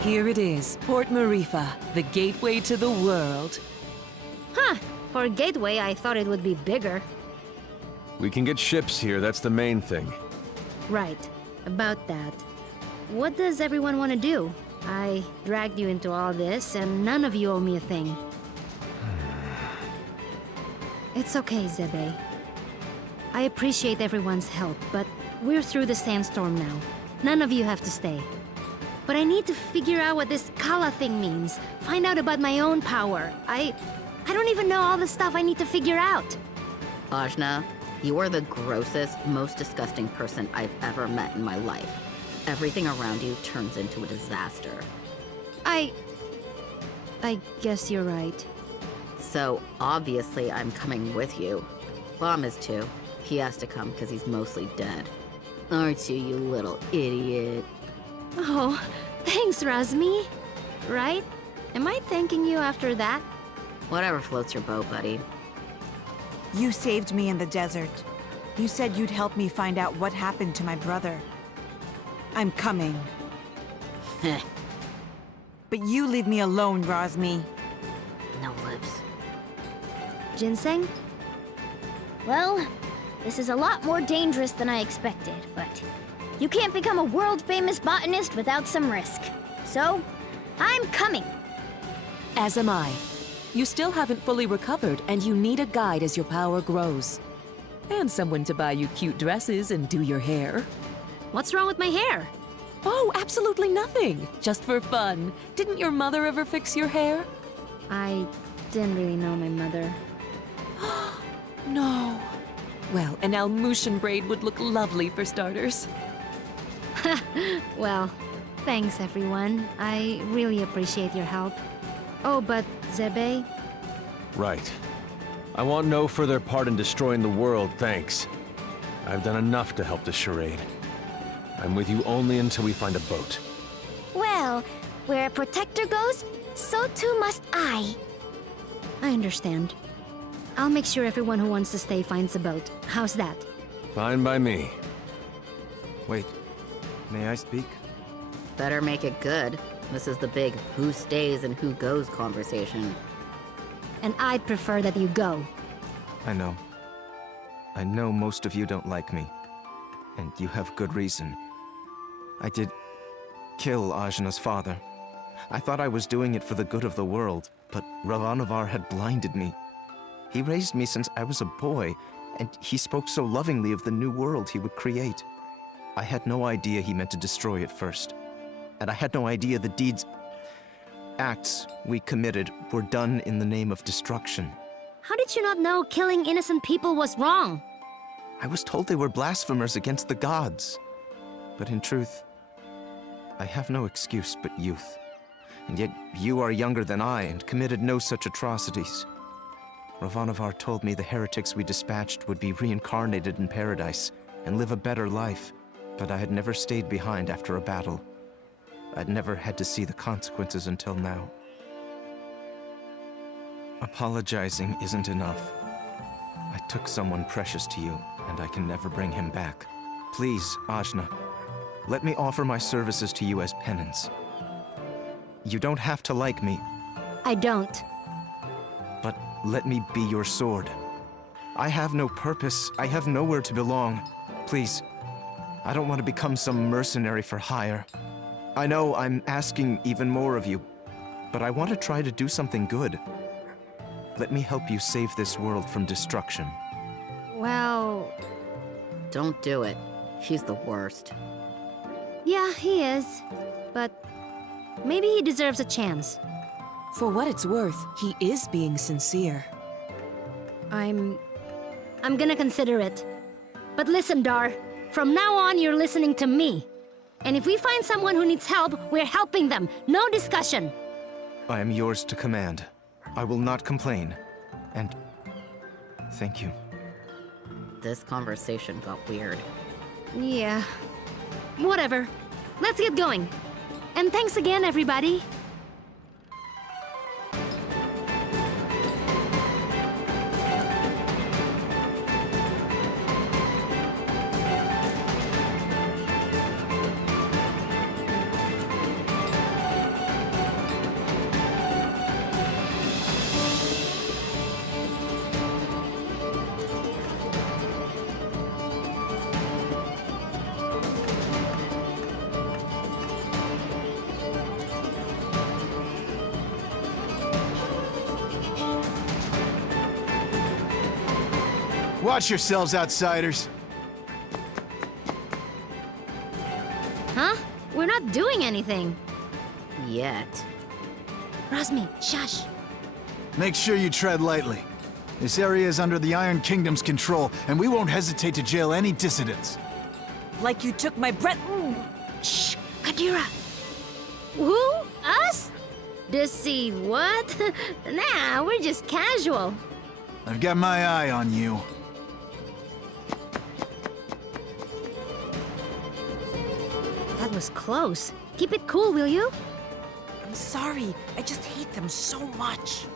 Here it is, Port Marifa, the gateway to the world. Huh. For a gateway, I thought it would be bigger. We can get ships here, that's the main thing. Right. About that. What does everyone want to do? I dragged you into all this, and none of you owe me a thing. It's okay, Zebe. I appreciate everyone's help, but we're through the sandstorm now. None of you have to stay. But I need to figure out what this Kala thing means. Find out about my own power. I don't even know all the stuff I need to figure out. Ajna, you are the grossest, most disgusting person I've ever met in my life. Everything around you turns into a disaster. I guess you're right. So, obviously, I'm coming with you. Bom is too. He has to come because he's mostly dead. Aren't you, you little idiot? Oh, thanks, Razmi. Right? Am I thanking you after that? Whatever floats your boat, buddy. You saved me in the desert. You said you'd help me find out what happened to my brother. I'm coming. Heh. But you leave me alone, Razmi. No lips. Ginseng? Well, this is a lot more dangerous than I expected, but you can't become a world-famous botanist without some risk. So, I'm coming. As am I. You still haven't fully recovered, and you need a guide as your power grows. And someone to buy you cute dresses and do your hair. What's wrong with my hair? Oh, absolutely nothing. Just for fun. Didn't your mother ever fix your hair? I didn't really know my mother. No. Well, an Almushan braid would look lovely for starters. Well, thanks everyone. I really appreciate your help. Oh, but Zebe? Right. I want no further part in destroying the world, thanks. I've done enough to help this charade. I'm with you only until we find a boat. Well, where a protector goes, so too must I. I understand. I'll make sure everyone who wants to stay finds a boat. How's that? Fine by me. Wait, may I speak? Better make it good. This is the big who stays and who goes conversation. And I'd prefer that you go. I know. I know most of you don't like me. And you have good reason. I did kill Ajna's father. I thought I was doing it for the good of the world, but Ravanavar had blinded me. He raised me since I was a boy, and he spoke so lovingly of the new world he would create. I had no idea he meant to destroy it first. And I had no idea the acts we committed were done in the name of destruction. How did you not know killing innocent people was wrong? I was told they were blasphemers against the gods. But in truth, I have no excuse but youth. And yet you are younger than I and committed no such atrocities. Ravanavar told me the heretics we dispatched would be reincarnated in paradise and live a better life, but I had never stayed behind after a battle. I'd never had to see the consequences until now. Apologizing isn't enough. I took someone precious to you, and I can never bring him back. Please, Ajna, let me offer my services to you as penance. You don't have to like me, I don't. but let me be your sword. I have no purpose. I have nowhere to belong. Please, I don't want to become some mercenary for hire. I know I'm asking even more of you, but I want to try to do something good. Let me help you save this world from destruction. Well, Don't do it. He's the worst. yeah, he is. But maybe he deserves a chance. For what it's worth, he is being sincere. I'm gonna consider it. But listen, Dar. From now on, you're listening to me. And if we find someone who needs help, we're helping them. No discussion. I am yours to command. I will not complain. And thank you. This conversation got weird. Yeah. Whatever. Let's get going. And thanks again, everybody. Watch yourselves, outsiders. Huh? We're not doing anything. Yet. Rosmi, shush. Make sure you tread lightly. This area is under the Iron Kingdom's control, and we won't hesitate to jail any dissidents. Like you took my breath. Shh, Kadira. Who? Us? Deceive what? Nah, we're just casual. I've got my eye on you. That was close. Keep it cool, will you? I'm sorry. I just hate them so much.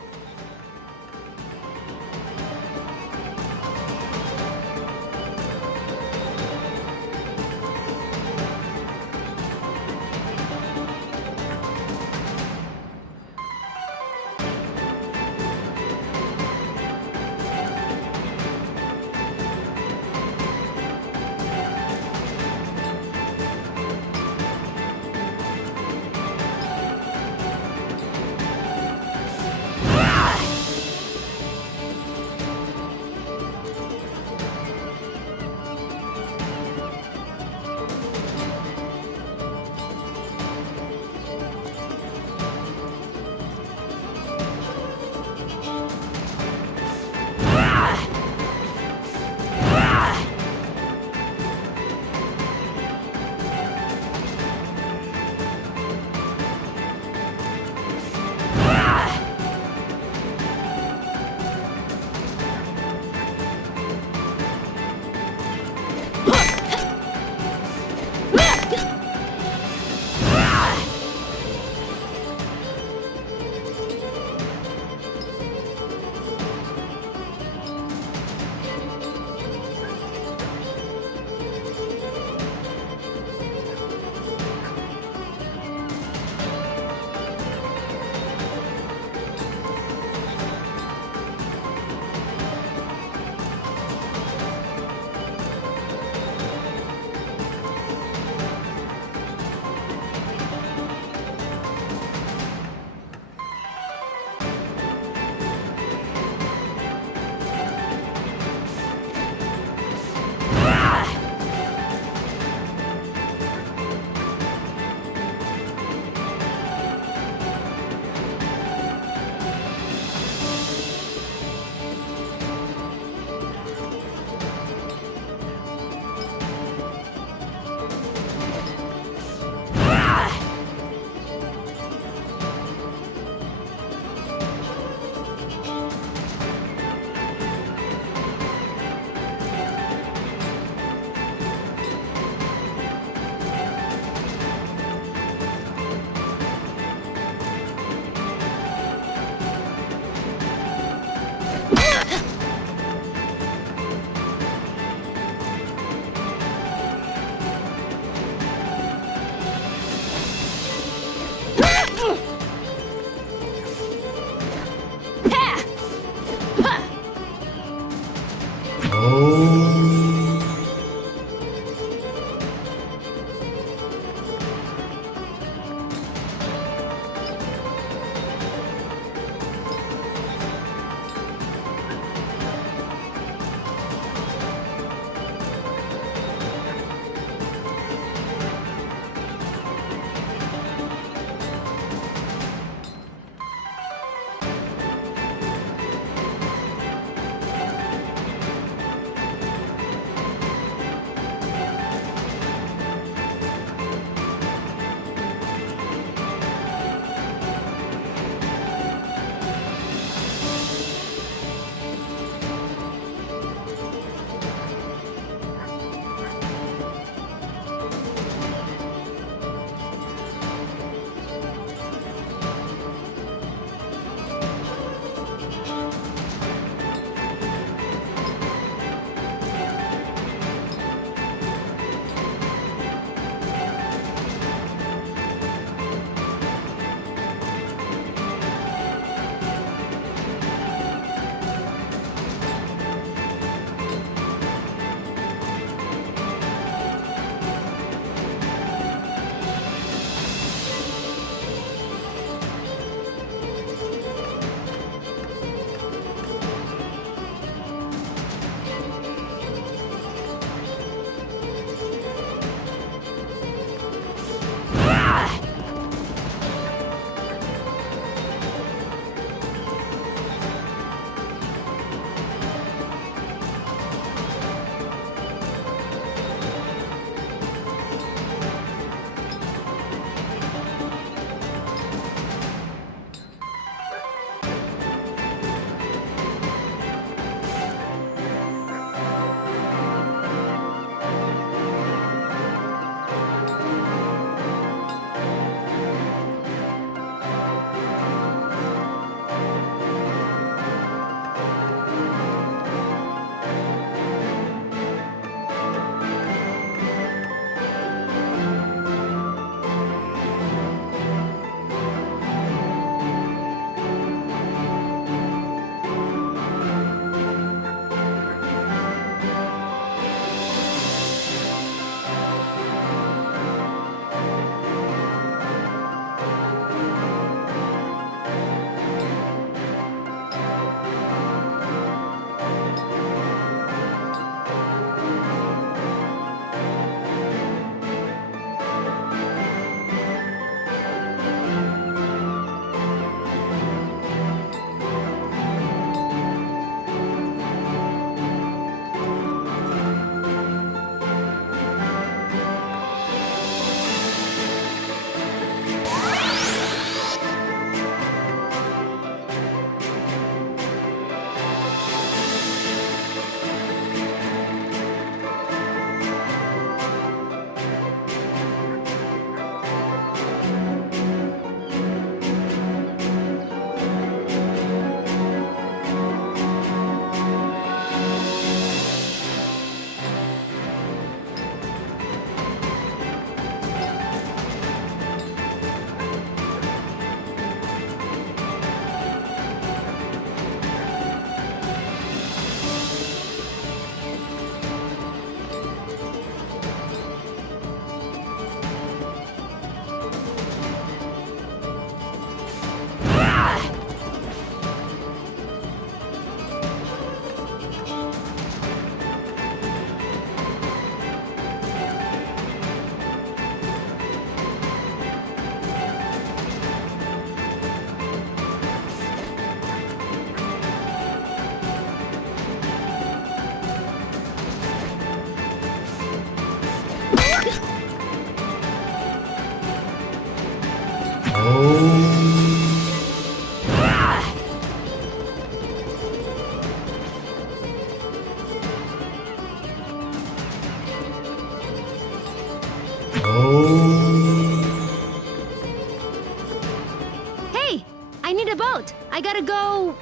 Hey, I need a boat. I gotta go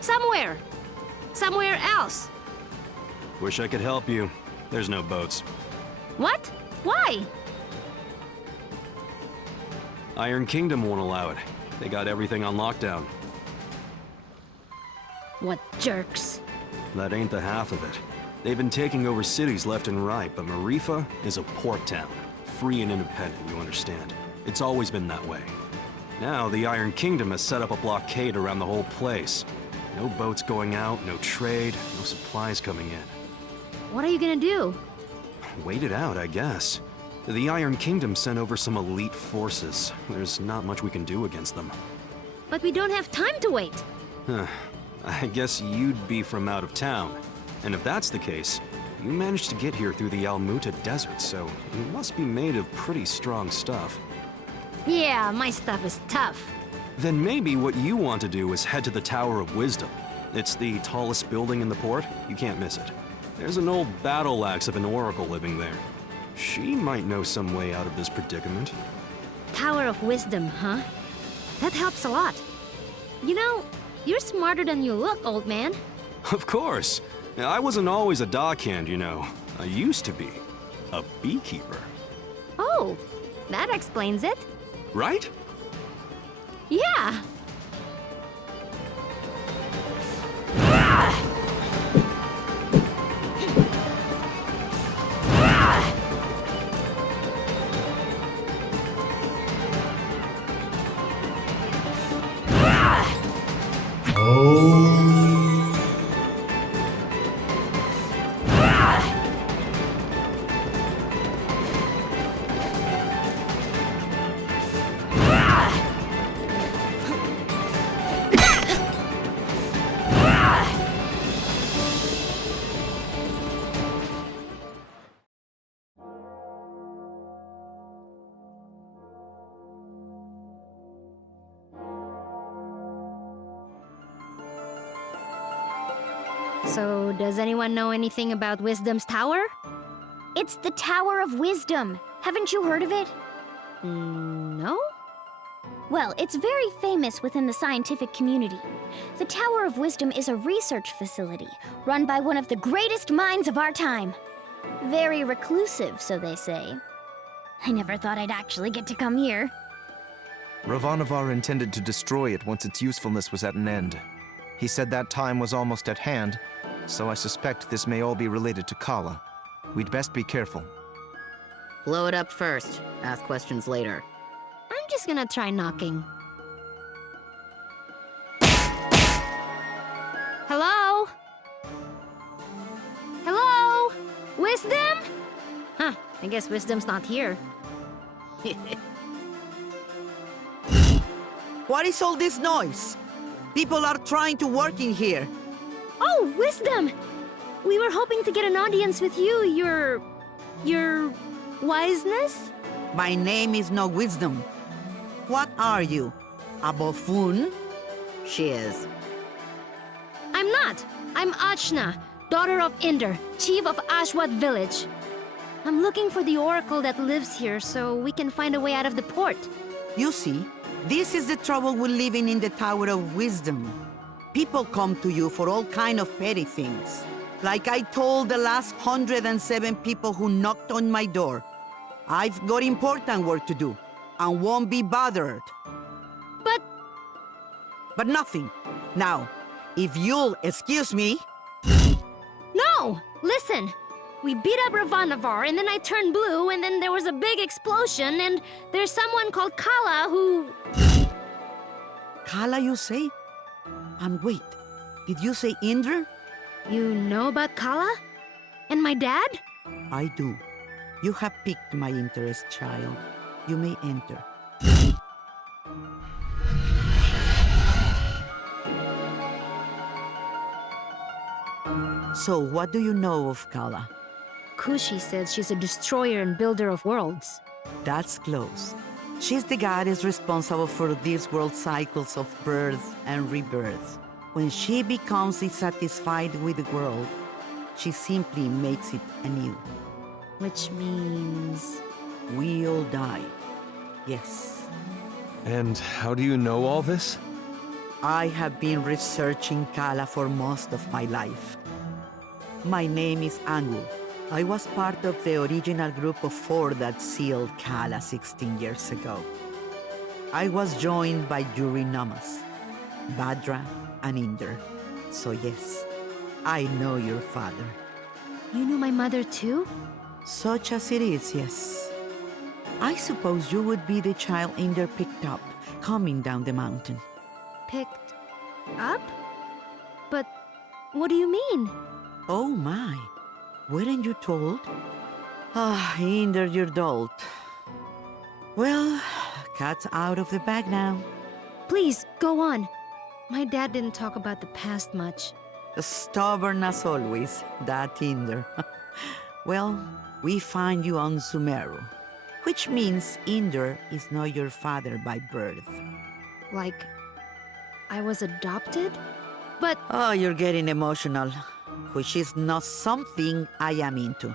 somewhere. Somewhere else. Wish I could help you. There's no boats. What? Why? Iron Kingdom won't allow it. They got everything on lockdown. What jerks. That ain't the half of it. They've been taking over cities left and right, but Marifa is a port town. Free and independent, you understand. It's always been that way. Now, the Iron Kingdom has set up a blockade around the whole place. No boats going out, no trade, no supplies coming in. What are you gonna do? Wait it out, I guess. The Iron Kingdom sent over some elite forces. There's not much we can do against them. But we don't have time to wait. I guess you'd be from out of town. And if that's the case, you managed to get here through the Almuta Desert, so you must be made of pretty strong stuff. Yeah, my stuff is tough. Then maybe what you want to do is head to the Tower of Wisdom. It's the tallest building in the port. You can't miss it. There's an old battle axe of an oracle living there. She might know some way out of this predicament. Tower of Wisdom, huh? That helps a lot. You know, you're smarter than you look, old man. Of course. I wasn't always a dockhand, you know. I used to be. A beekeeper. Oh, that explains it. Right? Yeah. So, does anyone know anything about Wisdom's Tower? It's the Tower of Wisdom. Haven't you heard of it? No? Well, it's very famous within the scientific community. The Tower of Wisdom is a research facility run by one of the greatest minds of our time. Very reclusive, so they say. I never thought I'd actually get to come here. Ravanavar intended to destroy it once its usefulness was at an end. He said that time was almost at hand, so I suspect this may all be related to Kala. We'd best be careful. Blow it up first. Ask questions later. I'm just gonna try knocking. Hello? Hello? Wisdom? Huh, I guess Wisdom's not here. What is all this noise? People are trying to work in here. Oh, Wisdom! We were hoping to get an audience with you, your wiseness? My name is no Wisdom. What are you? A buffoon? She is. I'm not. I'm Achna, daughter of Inder, chief of Ashwat village. I'm looking for the oracle that lives here so we can find a way out of the port. You see, this is the trouble with living in the Tower of Wisdom. People come to you for all kind of petty things. Like I told the last 107 people who knocked on my door. I've got important work to do, and won't be bothered. But nothing. Now, if you'll excuse me... No! Listen! We beat up Ravanavar, and then I turned blue, and then there was a big explosion, and there's someone called Kala who... Kala, you say? And wait, did you say Indra? You know about Kala? And my dad? I do. You have piqued my interest, child. You may enter. So, what do you know of Kala? Kushi says she's a destroyer and builder of worlds. That's close. She's the goddess responsible for this world's cycles of birth and rebirth. When she becomes dissatisfied with the world, she simply makes it anew. Which means... We all die. Yes. And how do you know all this? I have been researching Kala for most of my life. My name is Angu. I was part of the original group of 4 that sealed Kala 16 years ago. I was joined by Yuri Namas, Badra, and Inder. So yes, I know your father. You knew my mother too? Such as it is, yes. I suppose you would be the child Inder picked up, coming down the mountain. Picked up? But what do you mean? Oh my, weren't you told? Ah, Inder, you're dulled. Well, cat's out of the bag now. Please, go on. My dad didn't talk about the past much. Stubborn as always, that Inder. Well, we find you on Sumeru, which means Inder is not your father by birth. Like, I was adopted? But... Oh, you're getting emotional, which is not something I am into.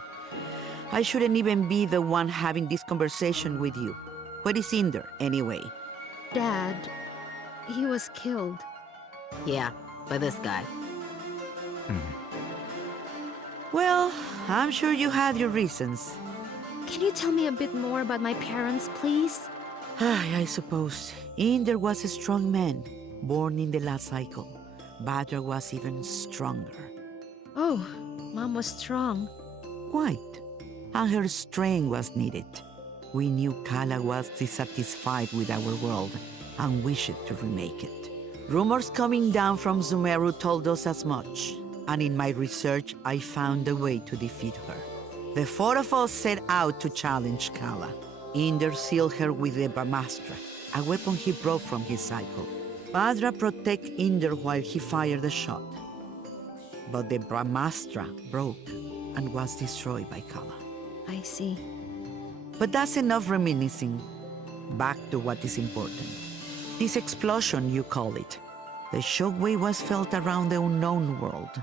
I shouldn't even be the one having this conversation with you. What is Inder, anyway? Dad, he was killed. Yeah, by this guy. Well, I'm sure you had your reasons. Can you tell me a bit more about my parents, please? I suppose. Inder was a strong man, born in the last cycle. Badra was even stronger. Oh, Mom was strong. Quite. And her strength was needed. We knew Kala was dissatisfied with our world and wished to remake it. Rumors coming down from Sumeru told us as much, and in my research I found a way to defeat her. The 4 of us set out to challenge Kala. Inder sealed her with the Brahmastra, a weapon he brought from his cycle. Badra protected Inder while he fired the shot. But the Brahmastra broke and was destroyed by Kala. I see. But that's enough reminiscing. Back to what is important. This explosion, you call it. The shockwave was felt around the unknown world.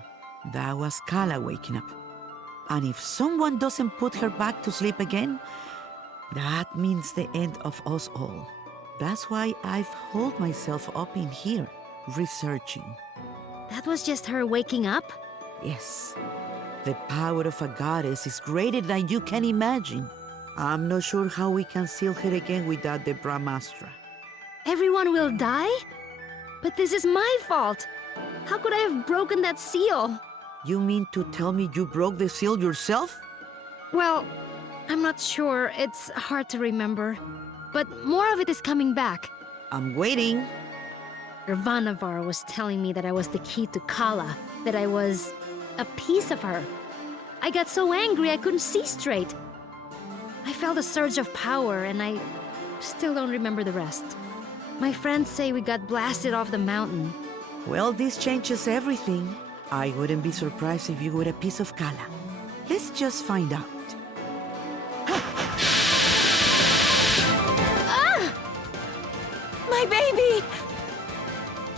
That was Kala waking up. And if someone doesn't put her back to sleep again, that means the end of us all. That's why I've holed myself up in here, researching. That was just her waking up? Yes. The power of a goddess is greater than you can imagine. I'm not sure how we can seal her again without the Brahmastra. Everyone will die? But this is my fault. How could I have broken that seal? You mean to tell me you broke the seal yourself? Well, I'm not sure. It's hard to remember. But more of it is coming back. I'm waiting. Ravanavar was telling me that I was the key to Kala, that I was a piece of her. I got so angry I couldn't see straight. I felt a surge of power, and I still don't remember the rest. My friends say we got blasted off the mountain. Well, this changes everything. I wouldn't be surprised if you were a piece of Kala. Let's just find out. Ah! My baby!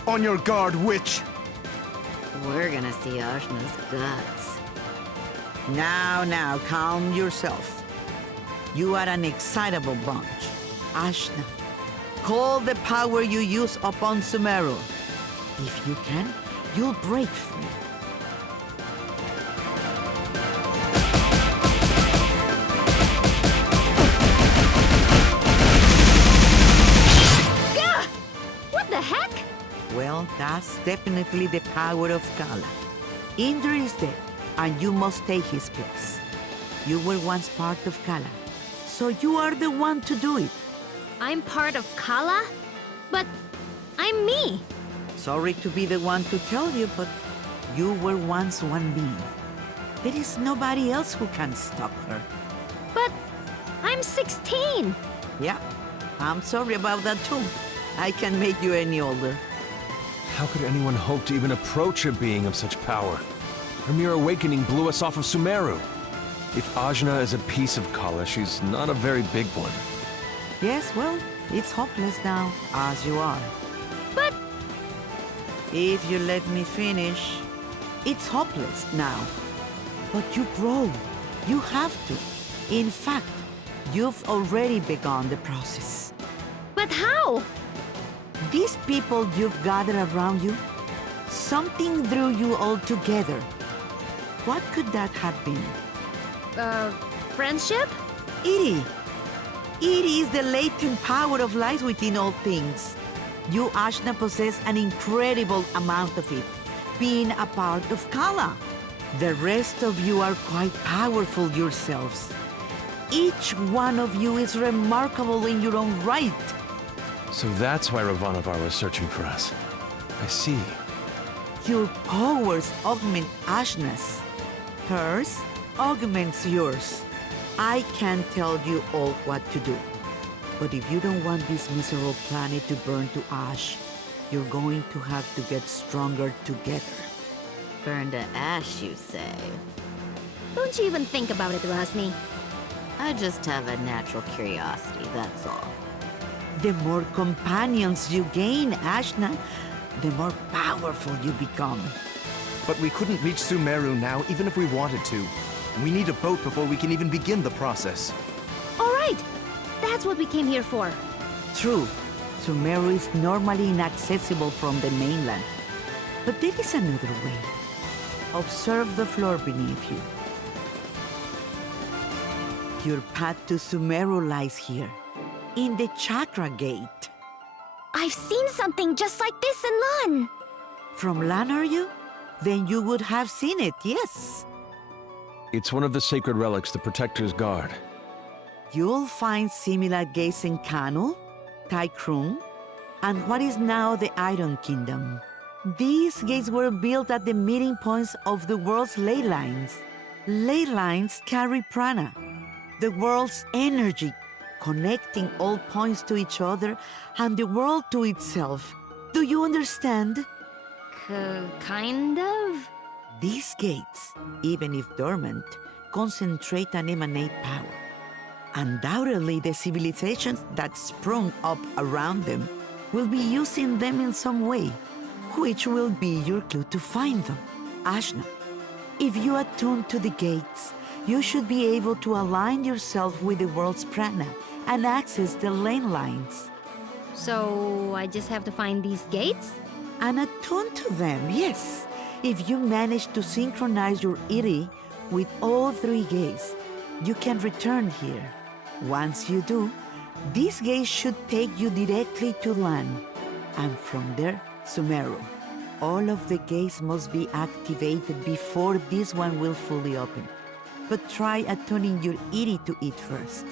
On your guard, witch! We're gonna see Ajna's guts. Now, calm yourself. You are an excitable bunch. Ashna, call the power you use upon Sumeru. If you can, you'll break free. Gah! What the heck? Well, that's definitely the power of Kala. Inder is dead, and you must take his place. You were once part of Kala, so you are the one to do it. I'm part of Kala? But I'm me. Sorry to be the one to tell you, but you were once one being. There is nobody else who can stop her. But I'm 16. Yeah, I'm sorry about that too. I can't make you any older. How could anyone hope to even approach a being of such power? Her mere awakening blew us off of Sumeru. If Ajna is a piece of Kala, she's not a very big one. Yes, well, it's hopeless now, as you are. But If you let me finish, it's hopeless now. But you grow. You have to. In fact, you've already begun the process. but how? These people you've gathered around you, something drew you all together. What could that have been? Friendship? Iri. Iri is the latent power of life within all things. You, Ashna, possess an incredible amount of it, being a part of Kala. The rest of you are quite powerful yourselves. Each one of you is remarkable in your own right. So that's why Ravanavar was searching for us. I see. Your powers augment Ashna's. Hers augments yours. I can't tell you all what to do. But if you don't want this miserable planet to burn to ash, you're going to have to get stronger together. Burn to ash, you say? Don't you even think about it, Rosny. I just have a natural curiosity, that's all. The more companions you gain, Ashna, the more powerful you become. But we couldn't reach Sumeru now, even if we wanted to. And we need a boat before we can even begin the process. All right, that's what we came here for. True, Sumeru is normally inaccessible from the mainland. But there is another way. Observe the floor beneath you. Your path to Sumeru lies here, in the Chakra Gate. I've seen something just like this in Lan. From Lan, are you? Then you would have seen it, yes. It's one of the sacred relics the Protectors guard. You'll find similar gates in Kanu, Taikrung, and what is now the Iron Kingdom. These gates were built at the meeting points of the world's ley lines. Ley lines carry prana, the world's energy, connecting all points to each other and the world to itself. Do you understand? Kind of? These gates, even if dormant, concentrate and emanate power. Undoubtedly, the civilizations that sprung up around them will be using them in some way, which will be your clue to find them. Ashna, if you attune to the gates, you should be able to align yourself with the world's prana and access the lane lines. So I just have to find these gates? And attune to them, yes. If you manage to synchronize your Iri with all three gates, you can return here. Once you do, these gates should take you directly to Lan, and from there, Sumeru. All of the gates must be activated before this one will fully open. But try attuning your Iri to it first.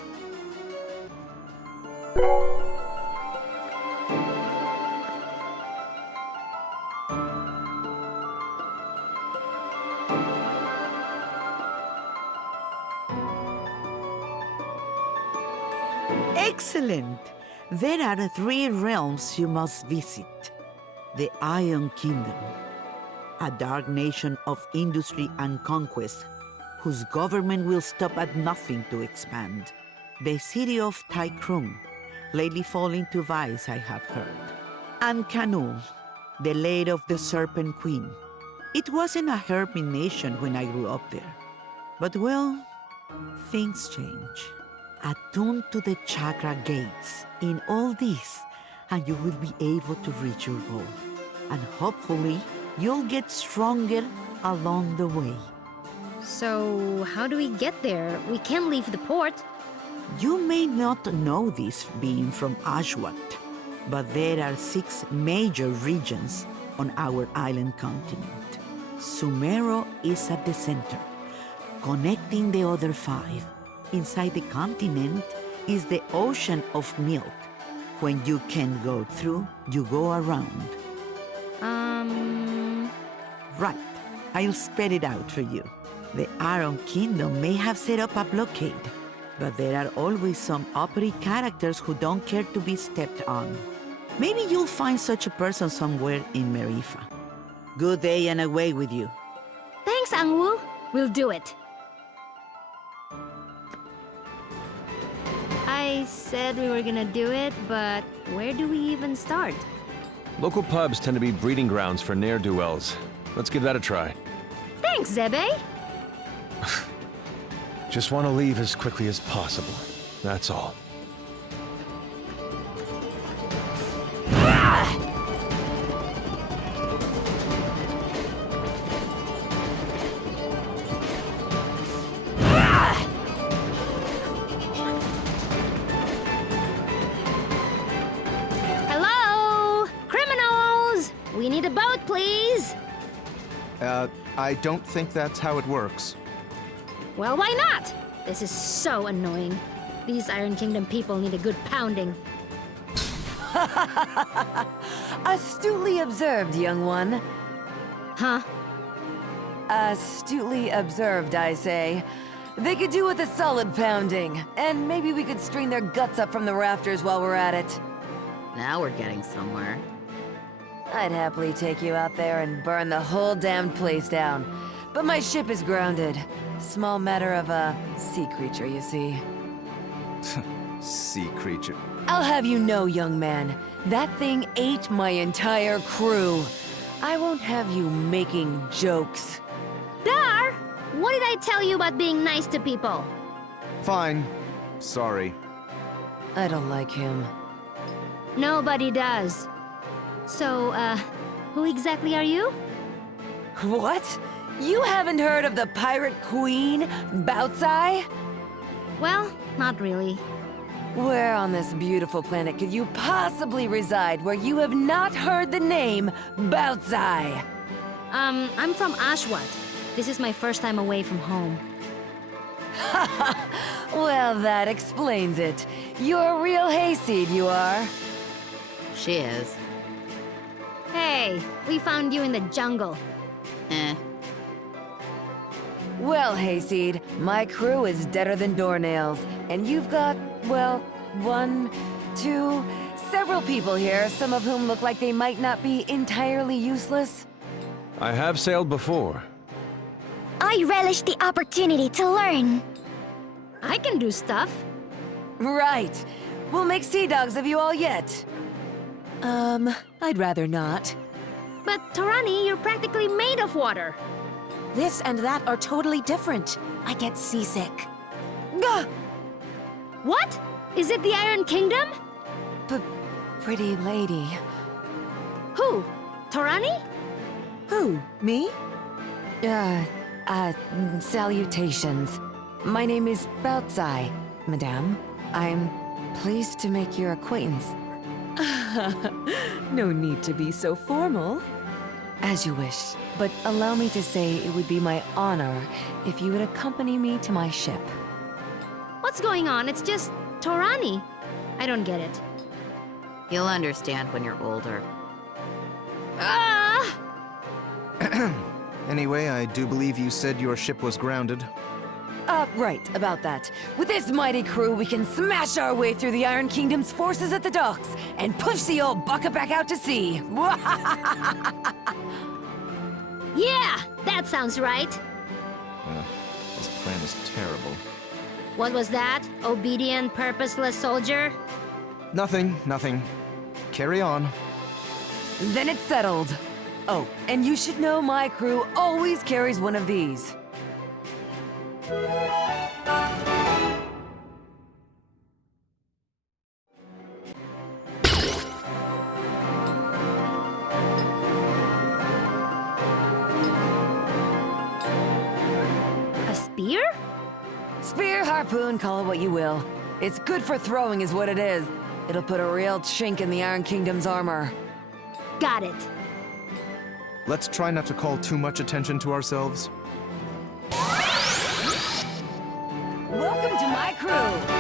Excellent! There are 3 realms you must visit. The Iron Kingdom, a dark nation of industry and conquest, whose government will stop at nothing to expand. The city of Taikrung, lately falling to vice, I have heard. And Kanu, the lair of the Serpent Queen. It wasn't a hermit nation when I grew up there. But well, things change. Attune to the chakra gates in all this, and you will be able to reach your goal. And hopefully, you'll get stronger along the way. So how do we get there? We can't leave the port. You may not know this being from Ashwat, but there are 6 major regions on our island continent. Sumeru is at the center, connecting the other 5. Inside the continent is the ocean of milk. When you can't go through, you go around. Right, I'll spell it out for you. The Iron Kingdom may have set up a blockade, but there are always some uppity characters who don't care to be stepped on. Maybe you'll find such a person somewhere in Marifa. Good day and away with you. Thanks, Angwu. We'll do it. I said we were gonna do it, but where do we even start? Local pubs tend to be breeding grounds for ne'er-do-wells. Let's give that a try. Thanks, Zebe! Just want to leave as quickly as possible. That's all. Hello? Criminals! We need a boat, please! I don't think that's how it works. Well, why not? This is so annoying. These Iron Kingdom people need a good pounding. Astutely observed, young one. Huh? Astutely observed, I say. They could do with a solid pounding, and maybe we could string their guts up from the rafters while we're at it. Now we're getting somewhere. I'd happily take you out there and burn the whole damned place down. But my ship is grounded. Small matter of a sea creature, you see. Sea creature. I'll have you know, young man, that thing ate my entire crew. I won't have you making jokes. Dar! What did I tell you about being nice to people? Fine. Sorry. I don't like him. Nobody does. So, who exactly are you? What? You haven't heard of the Pirate Queen, Bautzai? Well, not really. Where on this beautiful planet could you possibly reside where you have not heard the name Bautzai? I'm from Ashwat. This is my first time away from home. Well, that explains it. You're a real hayseed, you are. She is. Hey, we found you in the jungle. Eh. Well, hayseed, my crew is deader than doornails, and you've got, well, one, two, several people here, some of whom look like they might not be entirely useless. I have sailed before. I relish the opportunity to learn. I can do stuff. Right. We'll make sea dogs of you all yet. I'd rather not. But, Torani, you're practically made of water. This and that are totally different. I get seasick. Gah! What? Is it the Iron Kingdom? Pretty lady. Who? Torani? Who? Me? Salutations. My name is Bautzai, madame. I'm pleased to make your acquaintance. No need to be so formal. As you wish, but allow me to say it would be my honor if you would accompany me to my ship. What's going on? It's just Torani. I don't get it. You'll understand when you're older. Ah! Anyway, I do believe you said your ship was grounded. Right, about that. With this mighty crew, we can smash our way through the Iron Kingdom's forces at the docks and push the old bucket back out to sea. Yeah, that sounds right. This plan is terrible. What was that? Obedient, purposeless soldier? Nothing. Carry on. Then it's settled. Oh, and you should know my crew always carries one of these. A spear? Spear, harpoon, call it what you will. It's good for throwing is what it is. It'll put a real chink in the Iron Kingdom's armor. Got it. Let's try not to call too much attention to ourselves. Welcome to my crew!